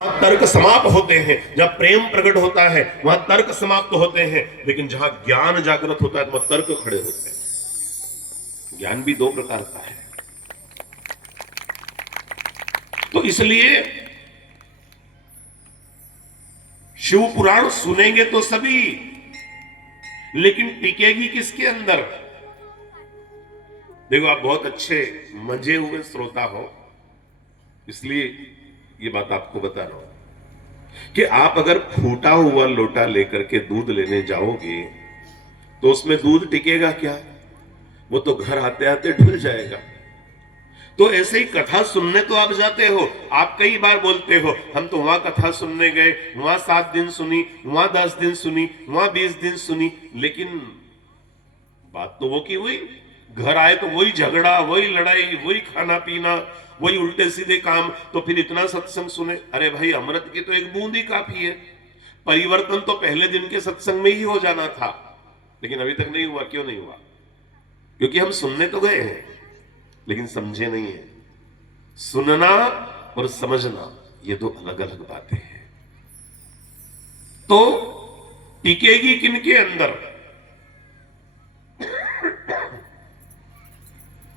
तर्क समाप्त होते हैं, जब प्रेम प्रकट होता है वहां तर्क समाप्त होते हैं, लेकिन जहां ज्ञान जागृत होता है तो वहां तर्क खड़े होते हैं। ज्ञान भी दो प्रकार का है। तो इसलिए शिव पुराण सुनेंगे तो सभी, लेकिन टिकेगी किसके अंदर? देखो, आप बहुत अच्छे मंजे हुए श्रोता हो, इसलिए ये बात आपको बता रहा हूं कि आप अगर फूटा हुआ लोटा लेकर के दूध लेने जाओगे तो उसमें दूध टिकेगा क्या? वो तो घर आते आते ढुल जाएगा। तो ऐसे ही कथा सुनने तो आप जाते हो, आप कई बार बोलते हो हम तो वहां कथा सुनने गए, वहां 7 दिन सुनी, वहां 10 दिन सुनी, वहां 20 दिन सुनी, लेकिन बात तो वो की हुई, घर आए तो वही झगड़ा, वही लड़ाई, वही खाना पीना, वही उल्टे सीधे काम। तो फिर इतना सत्संग सुने? अरे भाई, अमृत की तो एक बूंद ही काफी है। परिवर्तन तो पहले दिन के सत्संग में ही हो जाना था, लेकिन अभी तक नहीं हुआ। क्यों नहीं हुआ? क्योंकि हम सुनने तो गए हैं लेकिन समझे नहीं है। सुनना और समझना ये दो अलग अलग बातें हैं। तो टिकेगी किनके अंदर?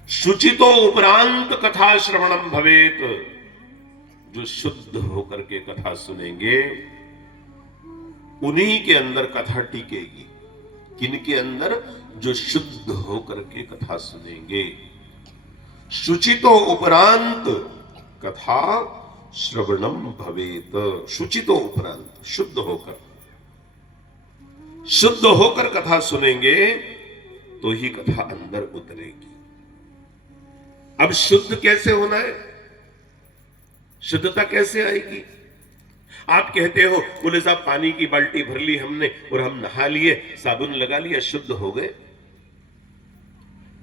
शुचितो उपरांत कथा श्रवणम भवेत। जो शुद्ध होकर के कथा सुनेंगे उन्हीं के अंदर कथा टिकेगी। किनके अंदर? जो शुद्ध होकर के कथा सुनेंगे। शुचितो उपरांत कथा श्रवणम भवेत। शुचितो उपरांत, शुद्ध होकर, शुद्ध होकर कथा सुनेंगे तो ही कथा अंदर उतरेगी। अब शुद्ध कैसे होना है? शुद्धता कैसे आएगी? आप कहते हो, बोले साहब पानी की बाल्टी भर ली हमने और हम नहा लिए, साबुन लगा लिया, शुद्ध हो गए।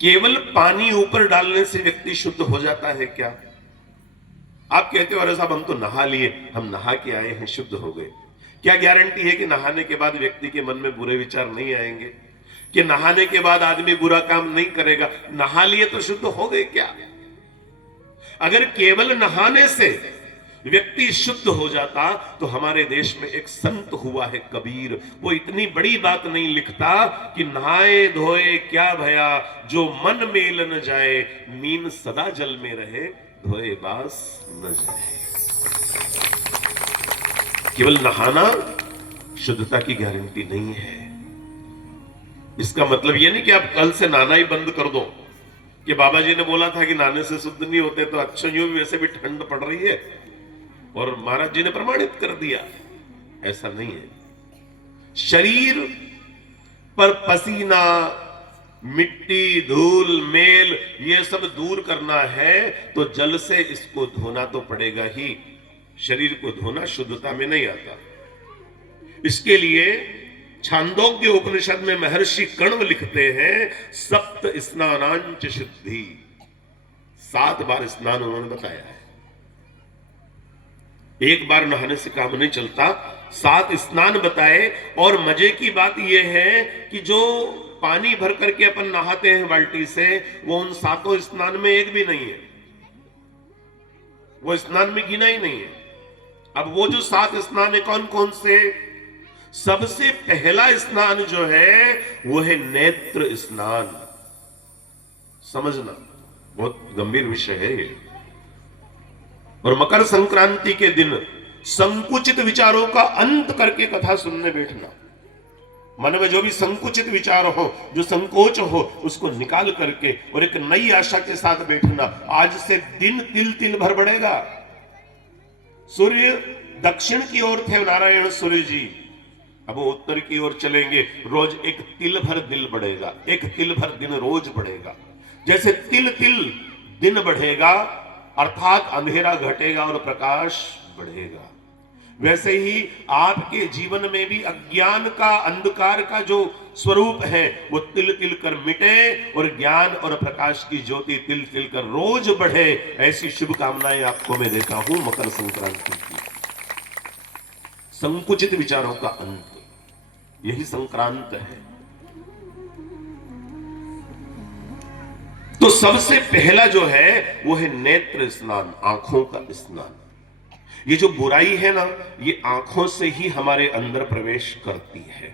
केवल पानी ऊपर डालने से व्यक्ति शुद्ध हो जाता है क्या? आप कहते हो अरे साहब हम तो नहा लिए, हम नहा के आए हैं, शुद्ध हो गए। क्या गारंटी है कि नहाने के बाद व्यक्ति के मन में बुरे विचार नहीं आएंगे? कि नहाने के बाद आदमी बुरा काम नहीं करेगा? नहा लिए तो शुद्ध हो गए क्या? अगर केवल नहाने से व्यक्ति शुद्ध हो जाता तो हमारे देश में एक संत हुआ है कबीर, वो इतनी बड़ी बात नहीं लिखता कि नहाए धोए क्या भया, जो मन मेल न जाए, मीन सदा जल में रहे, धोए बास न जाए। केवल नहाना शुद्धता की गारंटी नहीं है। इसका मतलब यह नहीं कि आप कल से नहाना ही बंद कर दो, कि बाबा जी ने बोला था कि नहाने से शुद्ध नहीं होते, तो अच्छा यूं भी वैसे भी ठंड पड़ रही है और महाराज जी ने प्रमाणित कर दिया। ऐसा नहीं है। शरीर पर पसीना, मिट्टी, धूल, मेल ये सब दूर करना है तो जल से इसको धोना तो पड़ेगा ही। शरीर को धोना शुद्धता में नहीं आता। इसके लिए छांदोग्य उपनिषद में महर्षि कण्व लिखते हैं, सप्त स्नानांच शुद्धि। 7 बार स्नान उन्होंने बताया है। एक बार नहाने से काम नहीं चलता, 7 स्नान बताए। और मजे की बात यह है कि जो पानी भर करके अपन नहाते हैं बाल्टी से, वो उन 7 स्नान में एक भी नहीं है, वो स्नान में गिना ही नहीं है। अब वो जो 7 स्नान है कौन कौन से? सबसे पहला स्नान जो है वो है नेत्र स्नान। समझना, बहुत गंभीर विषय है ये। और मकर संक्रांति के दिन संकुचित विचारों का अंत करके कथा सुनने बैठना। मन में जो भी संकुचित विचार हो, जो संकोच हो, उसको निकाल करके और एक नई आशा के साथ बैठना। आज से दिन तिल तिल भर बढ़ेगा। सूर्य दक्षिण की ओर थे नारायण सूर्य जी, अब वो उत्तर की ओर चलेंगे। रोज एक तिल भर दिल बढ़ेगा, एक तिल भर दिन रोज बढ़ेगा। जैसे तिल तिल दिन बढ़ेगा अर्थात अंधेरा घटेगा और प्रकाश बढ़ेगा, वैसे ही आपके जीवन में भी अज्ञान का, अंधकार का जो स्वरूप है वो तिल तिल कर मिटे और ज्ञान और प्रकाश की ज्योति तिल तिल कर रोज बढ़े। ऐसी शुभकामनाएं आपको मैं देता हूं मकर संक्रांति की। संकुचित विचारों का अंत, यही संक्रांत है। तो सबसे पहला जो है वो है नेत्र स्नान, आंखों का स्नान। ये जो बुराई है ना, ये आंखों से ही हमारे अंदर प्रवेश करती है।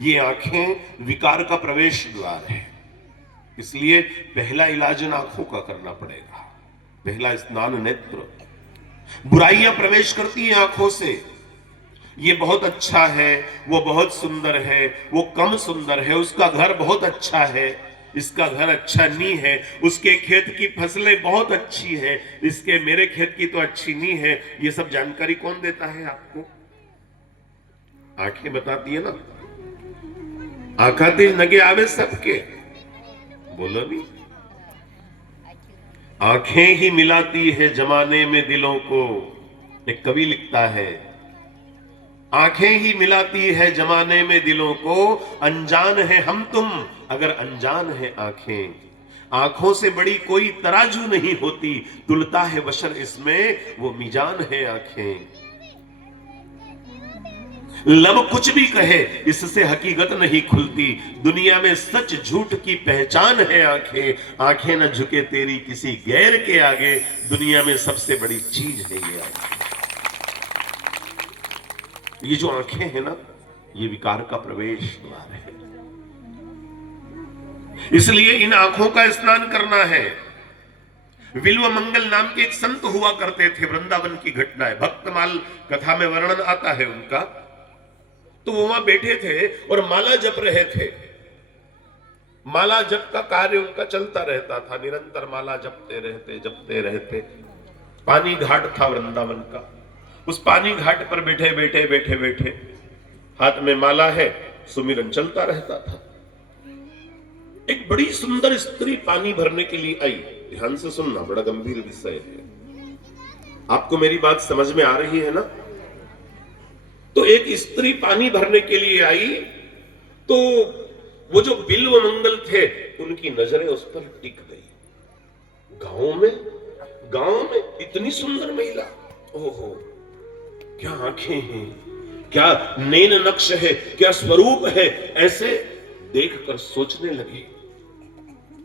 ये आंखें विकार का प्रवेश द्वार है। इसलिए पहला इलाज इन आंखों का करना पड़ेगा। पहला स्नान नेत्र। बुराइयां प्रवेश करती हैं आंखों से। ये बहुत अच्छा है, वो बहुत सुंदर है, वो कम सुंदर है, उसका घर बहुत अच्छा है, इसका घर अच्छा नहीं है, उसके खेत की फसलें बहुत अच्छी है, इसके मेरे खेत की तो अच्छी नहीं है। ये सब जानकारी कौन देता है आपको? आंखें बताती है ना। आंखाते नगे आवे सबके, बोलो नहीं। आंखें ही मिलाती है जमाने में दिलों को। एक कवि लिखता है, आंखें ही मिलाती है जमाने में दिलों को, अनजान है हम तुम अगर अनजान है आंखें। आंखों से बड़ी कोई तराजू नहीं होती, तुलता है बशर इसमें वो मीजान है आंखें। लब कुछ भी कहे इससे हकीकत नहीं खुलती, दुनिया में सच झूठ की पहचान है आंखें। आंखें न झुके तेरी किसी गैर के आगे, दुनिया में सबसे बड़ी चीज है ये आंखें। ये जो आंखें हैं ना, ये विकार का प्रवेश द्वार है। इसलिए इन आंखों का स्नान करना है। विल्व मंगल नाम के एक संत हुआ करते थे, वृंदावन की घटना है, भक्तमाल कथा में वर्णन आता है उनका। तो वो वहां बैठे थे और माला जप रहे थे। माला जप का कार्य उनका चलता रहता था, निरंतर माला जपते रहते। पानी घाट था वृंदावन का। उस पानी घाट पर बैठे हाथ में माला है, सुमिरन चलता रहता था। एक बड़ी सुंदर स्त्री पानी भरने के लिए आई। ध्यान से सुनना, बड़ा गंभीर विषय है। आपको मेरी बात समझ में आ रही है ना? तो एक स्त्री पानी भरने के लिए आई, तो वो जो बिल्व मंगल थे उनकी नजरें उस पर टिक गई। गांव में इतनी सुंदर महिला, ओहो क्या आंखें हैं, क्या नैन नक्श है, क्या स्वरूप है, ऐसे देखकर सोचने लगे।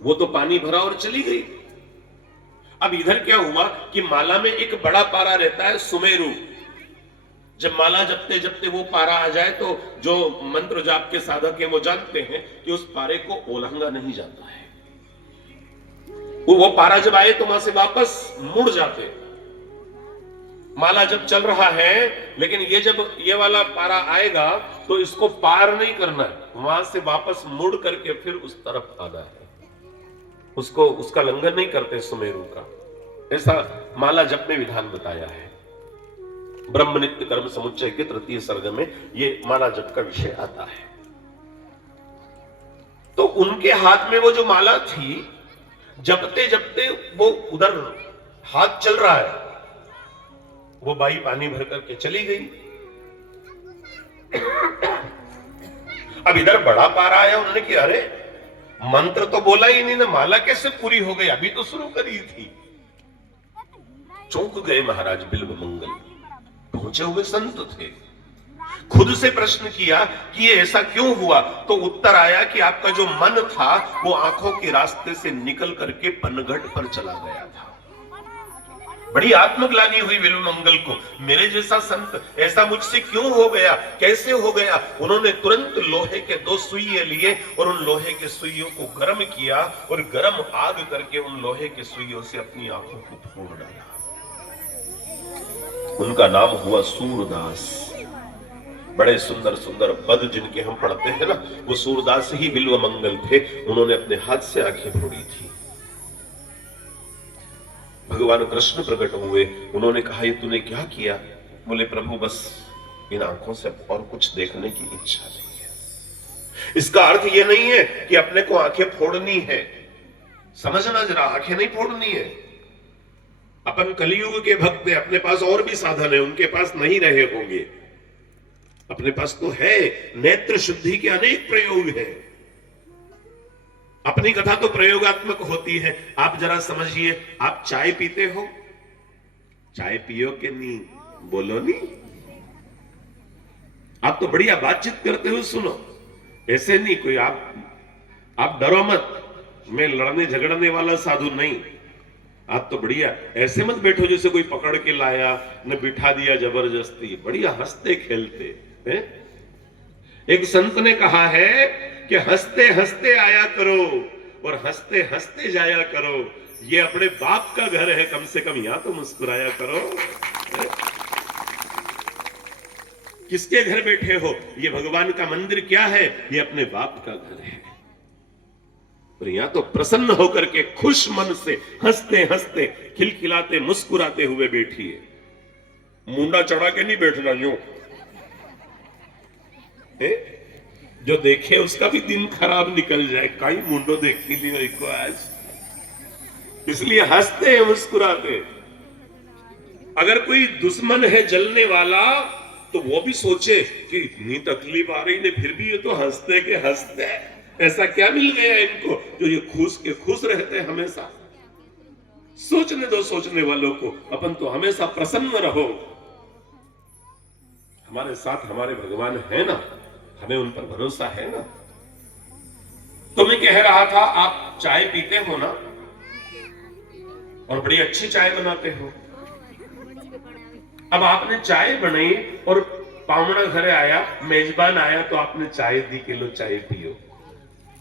वो तो पानी भरा और चली गई। अब इधर क्या हुआ कि माला में एक बड़ा पारा रहता है, सुमेरु। जब माला जपते जपते वो पारा आ जाए तो जो मंत्र जाप के साधक हैं वो जानते हैं कि उस पारे को ओलांगा नहीं जाता है। वो पारा जब आए तो वहां से वापस मुड़ जाते। माला जब चल रहा है, लेकिन जब ये वाला पारा आएगा तो इसको पार नहीं करना है, वहां से वापस मुड़ करके फिर उस तरफ आना है। उसका लंघन नहीं करते सुमेरु का। ऐसा माला जप में विधान बताया है। ब्रह्म नित्य कर्म समुच्चय के 3 सर्ग में ये माला जप का विषय आता है। तो उनके हाथ में वो जो माला थी, जपते जपते वो उधर हाथ चल रहा है, वो बाई पानी भर करके चली गई। अब इधर बड़ा पारा आया, उन्होंने कि अरे मंत्र तो बोला ही नहीं ना, माला कैसे पूरी हो गई, अभी तो शुरू करी थी। चौंक गए महाराज बिल्व मंगल। पहुंचे हुए संत थे, खुद से प्रश्न किया कि ये ऐसा क्यों हुआ? तो उत्तर आया कि आपका जो मन था वो आंखों के रास्ते से निकल करके पनघट पर चला गया था। बड़ी आत्मग्लानि हुई बिल्व मंगल को, मेरे जैसा संत ऐसा मुझसे क्यों हो गया, कैसे हो गया? उन्होंने तुरंत लोहे के 2 सुइये लिए और उन लोहे के सुइयों को गर्म किया और गर्म आग करके उन लोहे के सुइयों से अपनी आंखों को फोड़ डाला। उनका नाम हुआ सूरदास। बड़े सुंदर सुंदर पद जिनके हम पढ़ते हैं ना, वो सूरदास ही बिल्व मंगल थे। उन्होंने अपने हाथ से आंखें फोड़ी थी। भगवान कृष्ण प्रकट हुए, उन्होंने कहा ये तूने क्या किया? बोले प्रभु बस इन आंखों से और कुछ देखने की इच्छा नहीं है। इसका अर्थ ये नहीं है कि अपने को आंखें फोड़नी है, समझना जरा, आंखें नहीं फोड़नी है। अपन कलियुग के भक्त हैं, अपने पास और भी साधन है, उनके पास नहीं रहे होंगे। अपने पास तो है, नेत्र शुद्धि के अनेक प्रयोग हैं। अपनी कथा तो प्रयोगात्मक होती है। आप जरा समझिए, आप चाय पीते हो? चाय पियो के नहीं? बोलो नहीं। आप तो बढ़िया बातचीत करते हो, सुनो। ऐसे नहीं कोई आप डरो मत, मैं लड़ने झगड़ने वाला साधु नहीं। आप तो बढ़िया ऐसे मत बैठो जैसे कोई पकड़ के लाया न बिठा दिया जबरदस्ती, बढ़िया हंसते खेलते हैं। एक संत ने कहा है कि हंसते हंसते आया करो और हंसते हंसते जाया करो, ये अपने बाप का घर है, कम से कम यहां तो मुस्कुराया करो। किसके घर बैठे हो? ये भगवान का मंदिर क्या है? ये अपने बाप का घर है। और यहां तो प्रसन्न होकर के खुश मन से हंसते हंसते खिलखिलाते मुस्कुराते हुए बैठिए। मुंडा चढ़ा के नहीं बैठना यूं, जो देखे उसका भी दिन खराब निकल जाए, कई मुंडो देखी नहीं मेरे को आज, इसलिए हंसते मुस्कुराते। अगर कोई दुश्मन है जलने वाला तो वो भी सोचे कि इतनी तकलीफ आ रही ने फिर भी ये तो हंसते के हंसते, ऐसा क्या मिल गया इनको जो ये खुश के खुश रहते हैं हमेशा। सोचने दो सोचने वालों को, अपन तो हमेशा प्रसन्न रहो। हमारे साथ हमारे भगवान है ना, हमें उन पर भरोसा है ना। तो मैं कह रहा था, आप चाय पीते हो ना, और बड़ी अच्छी चाय बनाते हो। अब आपने चाय बनाई और पावना घर आया, मेजबान आया, तो आपने चाय दी कि लो चाय पियो।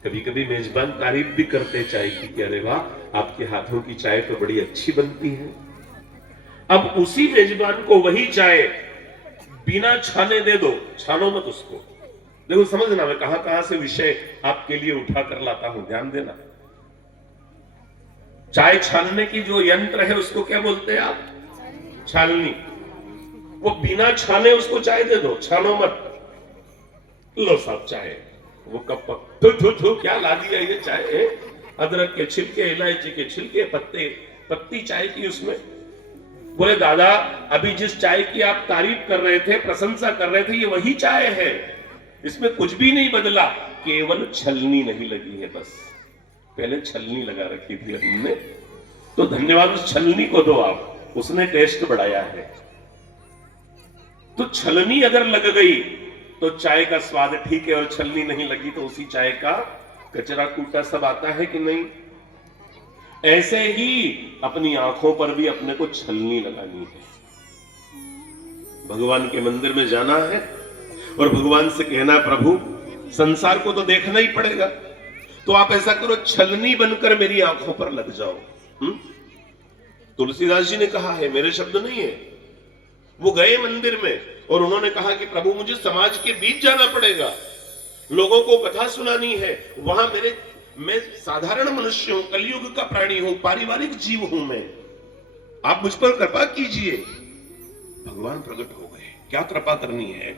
कभी कभी मेजबान तारीफ भी करते चाय की कि अरे वाह आपके हाथों की चाय तो बड़ी अच्छी बनती है। अब उसी मेजबान को वही चाय बिना छाने दे दो, छानो मत उसको। देखो समझना, मैं कहां कहां से विषय आपके लिए उठा कर लाता हूं, ध्यान देना। चाय छानने की जो यंत्र है उसको क्या बोलते हैं आप? छालनी। वो बिना छाने उसको चाय दे दो, छानो मत। लो साहब चाय। वो कप थू थू थू क्या ला दिया ये चाय, अदरक के छिलके, इलायची के छिलके, पत्ती चाय की उसमें। बोले दादा अभी जिस चाय की आप तारीफ कर रहे थे, प्रशंसा कर रहे थे, ये वही चाय है, इसमें कुछ भी नहीं बदला, केवल छलनी नहीं लगी है बस। पहले छलनी लगा रखी थी हमने, तो धन्यवाद उस छलनी को दो आप, उसने टेस्ट बढ़ाया है। तो छलनी अगर लग गई तो चाय का स्वाद ठीक है, और छलनी नहीं लगी तो उसी चाय का कचरा कूटा सब आता है कि नहीं। ऐसे ही अपनी आंखों पर भी अपने को छलनी लगानी है। भगवान के मंदिर में जाना है और भगवान से कहना प्रभु संसार को तो देखना ही पड़ेगा, तो आप ऐसा करो छलनी बनकर मेरी आंखों पर लग जाओ। तुलसीदास जी ने कहा है, मेरे शब्द नहीं है। वो गए मंदिर में और उन्होंने कहा कि प्रभु मुझे समाज के बीच जाना पड़ेगा, लोगों को कथा सुनानी है। वहां मैं साधारण मनुष्य हूं, कलयुग का प्राणी हूं, पारिवारिक जीव हूं मैं, आप मुझ पर कृपा कीजिए। भगवान प्रकट हो गए, क्या कृपा करनी है।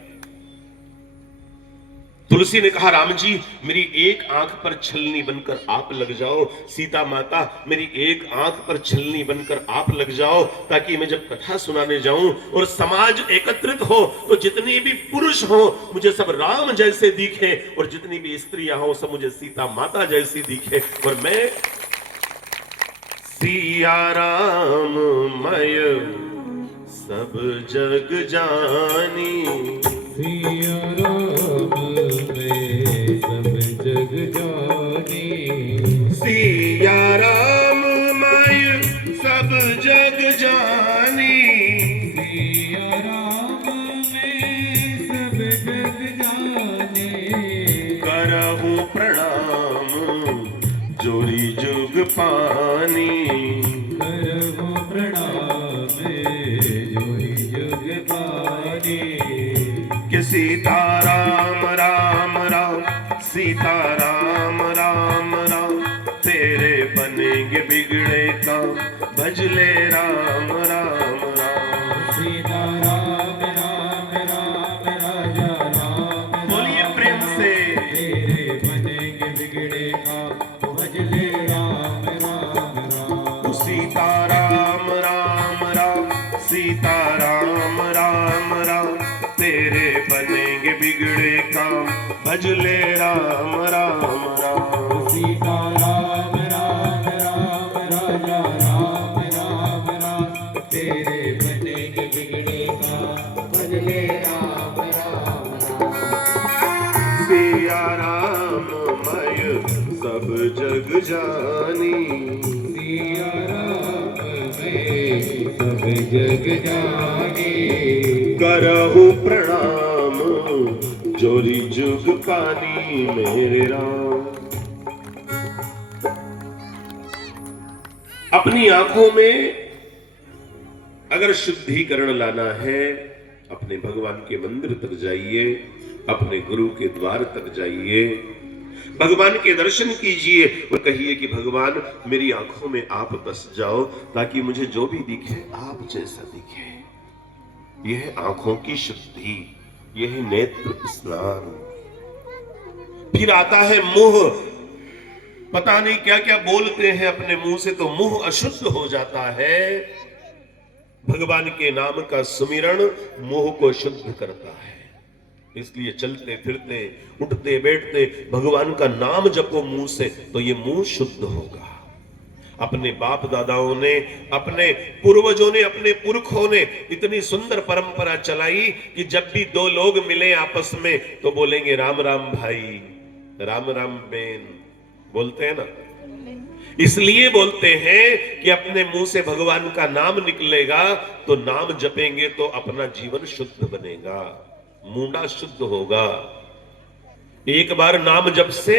तुलसी ने कहा राम जी मेरी एक आंख पर छलनी बनकर आप लग जाओ, सीता माता मेरी एक आंख पर छलनी बनकर आप लग जाओ, ताकि मैं जब कथा सुनाने जाऊं और समाज एकत्रित हो तो जितने भी पुरुष हो मुझे सब राम जैसे दिखे, और जितनी भी स्त्रियां हो सब मुझे सीता माता जैसी दिखे, और मैं सिया राम मय सब जग जानी, सिया राम में सब जग जानी, सिया राम मय सब जग जानी, सिया राम में सब जग जाने, करहूं प्रणाम जोरी जुग पानी, करहूं प्रणाम जोरी जुग पानी, कि सीता राम राम राम सीता राम राम राम, तेरे बनेंगे बिगड़े काम भजले राम राम राम, सीता राम राम राम राजा राम, बोलिए प्रेम से, तेरे बनेंगे बिगड़े काम भजले राम राम राम, सीता राम राम राम सीता राम राम राम, तेरे बनेंगे बिगड़े काम भजले राम राम राम, सीता राम राम राम राजा राम राम राम, तेरे बनेंगे बिगड़े काम भजले राम राम राम, सिया राम मय सब जग जानी, सिया राम जग जानी। करहु प्रणाम जोरी जुग पानी मेरे राम। अपनी आंखों में अगर शुद्धिकरण लाना है, अपने भगवान के मंदिर तक जाइए, अपने गुरु के द्वार तक जाइए, भगवान के दर्शन कीजिए और कहिए कि भगवान मेरी आंखों में आप बस जाओ, ताकि मुझे जो भी दिखे आप जैसा दिखे। यह आंखों की शुद्धि, यह नेत्र स्नान। फिर आता है मुंह। पता नहीं क्या क्या बोलते हैं अपने मुंह से, तो मुंह अशुद्ध हो जाता है। भगवान के नाम का सुमिरन मुंह को शुद्ध करता है। इसलिए चलते फिरते उठते बैठते भगवान का नाम जपो मुंह से, तो ये मुंह शुद्ध होगा। अपने बाप दादाओं ने, अपने पूर्वजों ने, अपने पुरखों ने इतनी सुंदर परंपरा चलाई कि जब भी दो लोग मिले आपस में तो बोलेंगे राम राम भाई, राम राम बेन, बोलते हैं ना। इसलिए बोलते हैं कि अपने मुंह से भगवान का नाम निकलेगा तो नाम जपेंगे तो अपना जीवन शुद्ध बनेगा, मुंडा शुद्ध होगा। एक बार नाम जप से,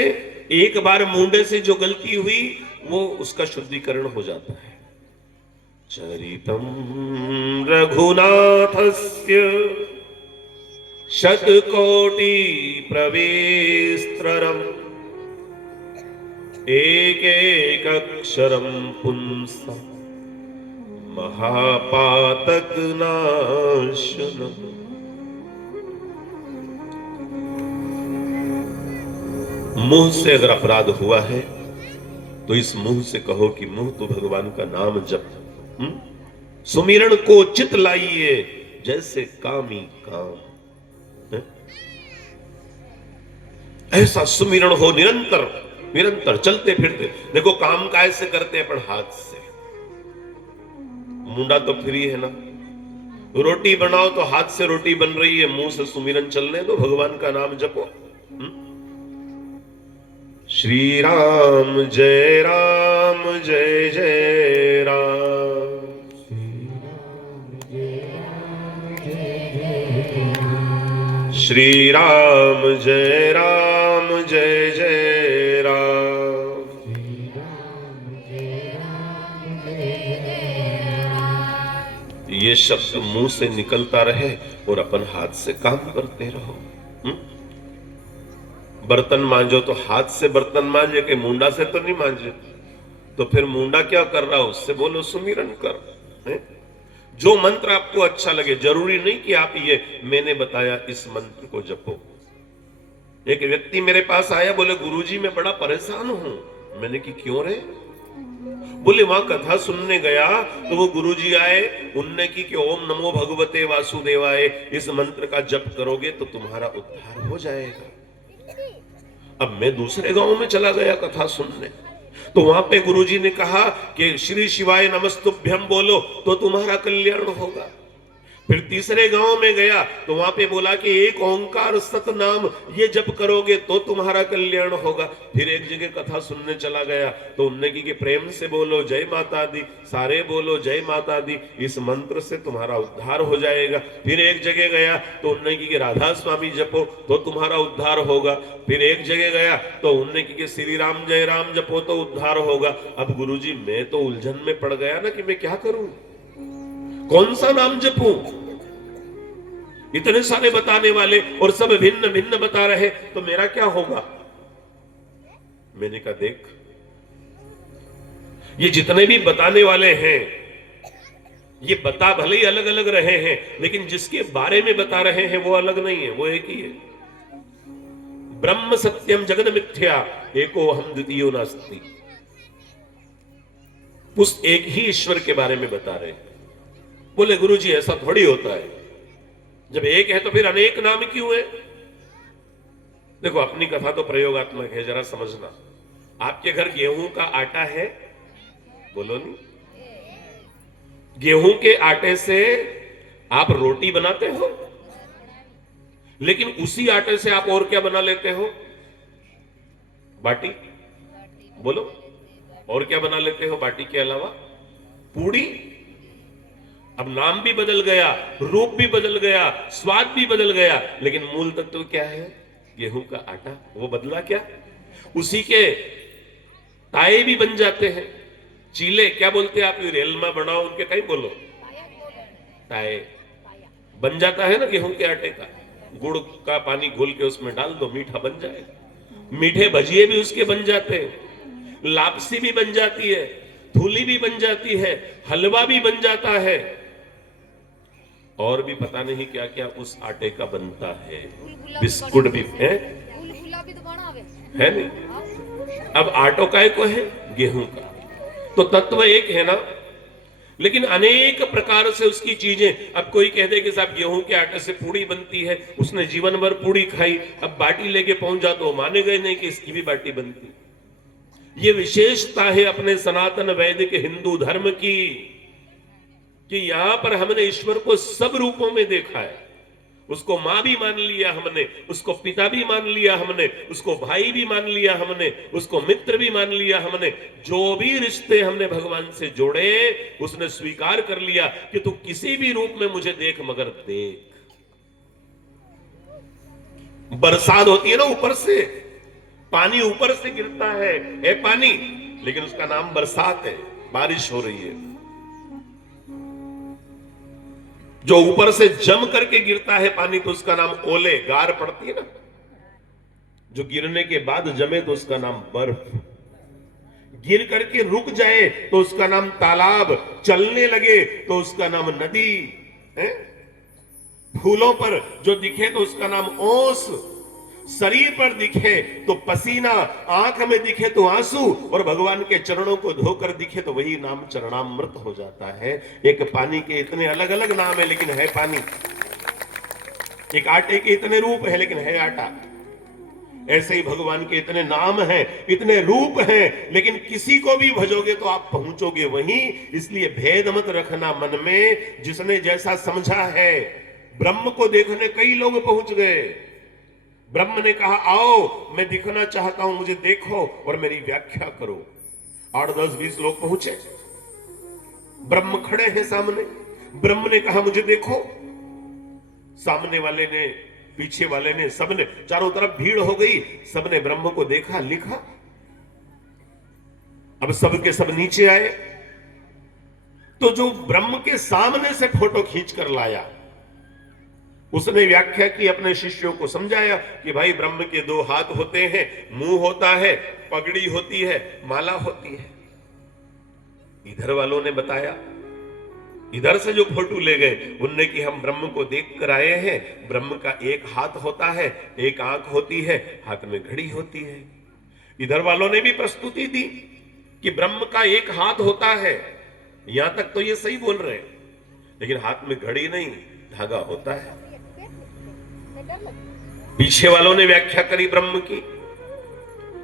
एक बार मुंडे से जो गलती हुई वो उसका शुद्धिकरण हो जाता है। चरितम रघुनाथस्य शतकोटि प्रवेस्त्ररम एक एक अक्षरम पुंसा महापातक नाशनम। मुंह से अगर अपराध हुआ है तो इस मुंह से कहो कि मुंह तो भगवान का नाम जप, सुमिरन को चित लाइए जैसे कामी काम। ऐसा सुमिरन हो निरंतर, निरंतर चलते फिरते। देखो काम काय से करते हैं अपन, हाथ से। मुंडा तो फ्री है ना। रोटी बनाओ तो हाथ से रोटी बन रही है, मुंह से सुमिरन चलने दो, भगवान का नाम जपो। श्री राम जय जय राम। श्री राम जय जय राम। ये शब्द मुंह से निकलता रहे और अपन हाथ से काम करते रहो। बर्तन मांजो तो हाथ से बर्तन मांजे, के मुंडा से तो नहीं मांजे। तो फिर मुंडा क्या कर रहा हो, उससे बोलो सुमिरन कर। है? जो मंत्र आपको अच्छा लगे, जरूरी नहीं कि आप ये मैंने बताया इस मंत्र को जपो। एक व्यक्ति मेरे पास आया, बोले गुरुजी मैं बड़ा परेशान हूं। मैंने कि क्यों रे? बोले वहां कथा सुनने गया तो वो गुरुजी आए, उनने की कि ओम नमो भगवते वासुदेवाय इस मंत्र का जप करोगे तो तुम्हारा उद्धार हो जाएगा। अब मैं दूसरे गांव में चला गया कथा सुनने, तो वहां पे गुरुजी ने कहा कि श्री शिवाय नमस्तुभ्यम बोलो तो तुम्हारा कल्याण होगा। फिर तीसरे गांव में गया तो वहां पे बोला कि एक ओंकार सतनाम ये जप करोगे तो तुम्हारा कल्याण होगा। फिर एक जगह कथा सुनने चला गया तो उनने की कि प्रेम से बोलो जय माता दी, सारे बोलो जय माता दी, इस मंत्र से तुम्हारा उद्धार हो जाएगा। फिर एक जगह गया तो उनने की कि राधा स्वामी जपो तो तुम्हारा उद्धार होगा। फिर एक जगह गया तो उनने की कि श्री राम जय राम जपो तो उद्धार होगा। अब गुरुजी मैं तो उलझन में पड़ गया ना कि मैं क्या करूं, कौन सा नाम जपूं? इतने सारे बताने वाले और सब भिन्न भिन्न बता रहे, तो मेरा क्या होगा? मैंने कहा देख, ये जितने भी बताने वाले हैं ये बता भले ही अलग अलग रहे हैं, लेकिन जिसके बारे में बता रहे हैं वो अलग नहीं है, वो एक ही है। ब्रह्म सत्यम जगद मिथ्या एको हम द्वितीयो नास्ति। उस एक ही ईश्वर के बारे में बता रहे हैं। बोले गुरुजी ऐसा थोड़ी होता है, जब एक है तो फिर अनेक नाम क्यों है? देखो अपनी कथा तो प्रयोगात्मक है, जरा समझना। आपके घर गेहूं का आटा है, बोलो नहीं, गेहूं के आटे से आप रोटी बनाते हो, लेकिन उसी आटे से आप और क्या बना लेते हो? बाटी, बोलो और क्या बना लेते हो बाटी के अलावा? पूड़ी। अब नाम भी बदल गया, रूप भी बदल गया, स्वाद भी बदल गया, लेकिन मूल तत्व क्या है? गेहूं का आटा। वो बदला क्या? उसी के ताए भी बन जाते हैं, चीले क्या बोलते हैं आप? रेल में बनाओ उनके कहीं बोलो, ताए बन जाता है ना गेहूं के आटे का। गुड़ का पानी घोल के उसमें डाल दो, मीठा बन जाएगा। मीठे भजिए भी उसके बन जाते हैं, लापसी भी बन जाती है, थूली भी बन जाती है, हलवा भी बन जाता है, और भी पता नहीं क्या क्या उस आटे का बनता है। बिस्कुट भी है, है नहीं? अब आटो काय को है? गेहूं का। तो तत्व एक है ना, लेकिन अनेक प्रकार से उसकी चीजें। अब कोई कह दे कि साहब गेहूं के आटे से पूड़ी बनती है, उसने जीवन भर पूड़ी खाई, अब बाटी लेके पहुंच जा तो माने गए नहीं कि इसकी भी बाटी बनती। ये विशेषता है अपने सनातन वैदिक हिंदू धर्म की, कि यहां पर हमने ईश्वर को सब रूपों में देखा है। उसको मां भी मान लिया हमने, उसको पिता भी मान लिया हमने, उसको भाई भी मान लिया हमने, उसको मित्र भी मान लिया हमने। जो भी रिश्ते हमने भगवान से जोड़े, उसने स्वीकार कर लिया कि तू किसी भी रूप में मुझे देख, मगर देख। बरसात होती है ना, ऊपर से पानी ऊपर से गिरता है पानी, लेकिन उसका नाम बरसात है, बारिश हो रही है। जो ऊपर से जम करके गिरता है पानी, तो उसका नाम ओले, गार पड़ती है ना। जो गिरने के बाद जमे तो उसका नाम बर्फ। गिर करके रुक जाए तो उसका नाम तालाब, चलने लगे तो उसका नाम नदी है। फूलों पर जो दिखे तो उसका नाम ओस, शरीर पर दिखे तो पसीना, आंख में दिखे तो आंसू, और भगवान के चरणों को धोकर दिखे तो वही नाम चरणामृत हो जाता है। एक पानी के इतने अलग अलग नाम है, लेकिन है पानी। एक आटे के इतने रूप है, लेकिन है आटा। ऐसे ही भगवान के इतने नाम हैं, इतने रूप हैं, लेकिन किसी को भी भजोगे तो आप पहुंचोगे वहीं। इसलिए भेद मत रखना मन में। जिसने जैसा समझा है, ब्रह्म को देखने कई लोग पहुंच गए। ब्रह्म ने कहा आओ, मैं दिखना चाहता हूं, मुझे देखो और मेरी व्याख्या करो। 8, 10, 20 लोग पहुंचे, ब्रह्म खड़े हैं सामने। ब्रह्म ने कहा मुझे देखो। सामने वाले ने, पीछे वाले ने, सबने, चारों तरफ भीड़ हो गई, सबने ब्रह्म को देखा, लिखा। अब सब के सब नीचे आए, तो जो ब्रह्म के सामने से फोटो खींच कर लाया, उसने व्याख्या की, अपने शिष्यों को समझाया कि भाई ब्रह्म के 2 हाथ होते हैं, मुंह होता है, पगड़ी होती है, माला होती है। इधर वालों ने बताया, इधर से जो फोटो ले गए उनने कि हम ब्रह्म को देख कर आए हैं, ब्रह्म का 1 हाथ होता है, 1 आंख होती है, हाथ में घड़ी होती है। इधर वालों ने भी प्रस्तुति दी कि ब्रह्म का 1 हाथ होता है। यहां तक तो ये सही बोल रहे हैं, लेकिन हाथ में घड़ी नहीं, धागा होता है। पीछे वालों ने व्याख्या करी ब्रह्म की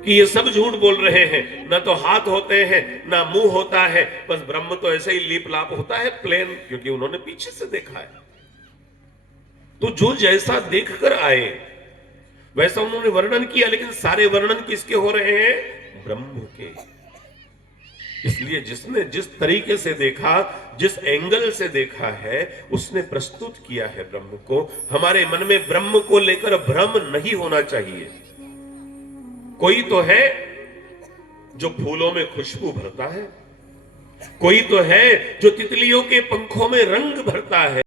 कि ये सब झूठ बोल रहे हैं, ना तो हाथ होते हैं, ना मुंह होता है, बस ब्रह्म तो ऐसे ही लीप लाप होता है, प्लेन, क्योंकि उन्होंने पीछे से देखा है। तो जो जैसा देखकर आए वैसा उन्होंने वर्णन किया, लेकिन सारे वर्णन किसके हो रहे हैं? ब्रह्म के। इसलिए जिसने जिस तरीके से देखा, जिस एंगल से देखा है, उसने प्रस्तुत किया है ब्रह्म को। हमारे मन में ब्रह्म को लेकर भ्रम नहीं होना चाहिए। कोई तो है जो फूलों में खुशबू भरता है, कोई तो है जो तितलियों के पंखों में रंग भरता है।